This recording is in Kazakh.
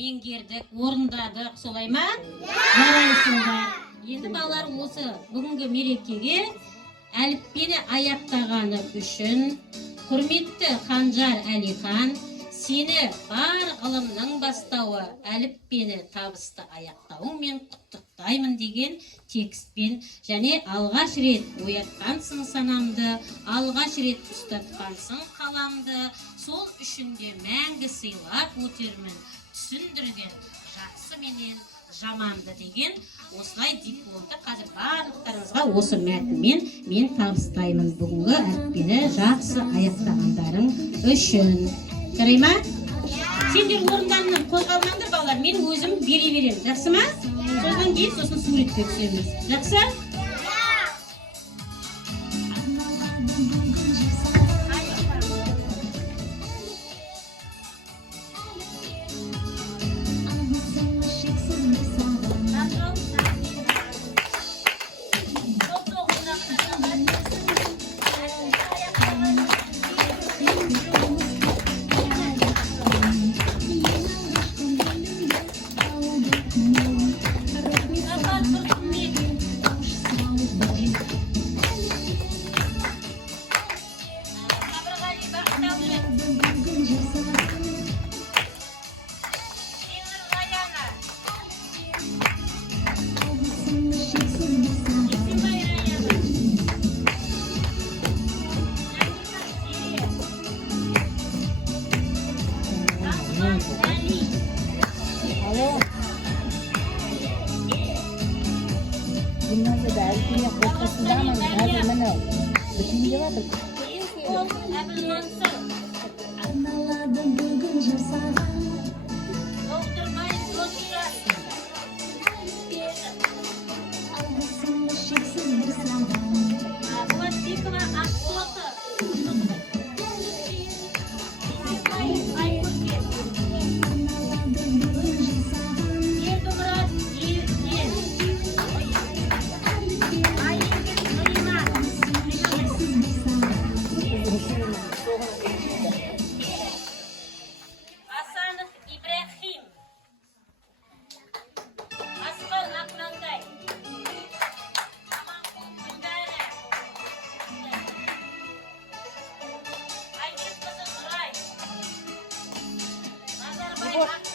меңгердік, орындадық, солай ма? Жарайсыңдар. Енді балалар осы бүгінгі мерекеге әліппені аяқтағаны үшін құрметті Қанжар Әлихан, сені бар ғылымның бастауы әліппені табысты аяқтауымен құттықтаймын деген текстпен және алғаш рет оятқансың санамды, алғаш рет ұстатқансың қаламды, сол үшін де мәңгі сыйлап өтермін түсіндірген жақсы менен жаманды деген осылай дипломды қазір барлықтарыңызға осы мәтінмен мен табыстаймын бүгінгі әліппені жақсы аяқтағандарың үшін. Жарай ма? Сендер орындарыңнан қозғалмаңдар балалар, мен өзім бере беремін. Жақсы ма? Содан кейін сосын суретке түсеміз. Жақсы? Bundan da belki ortasında ama her zaman o. Bütün cevabı. Anladım bugün sana. Algısın ışıksız bir savan. Асанов Ибрахим, Асқар Ақнандай, Аманқұл Гүлдәрі, Айбекқызы Нұрай, Назарбай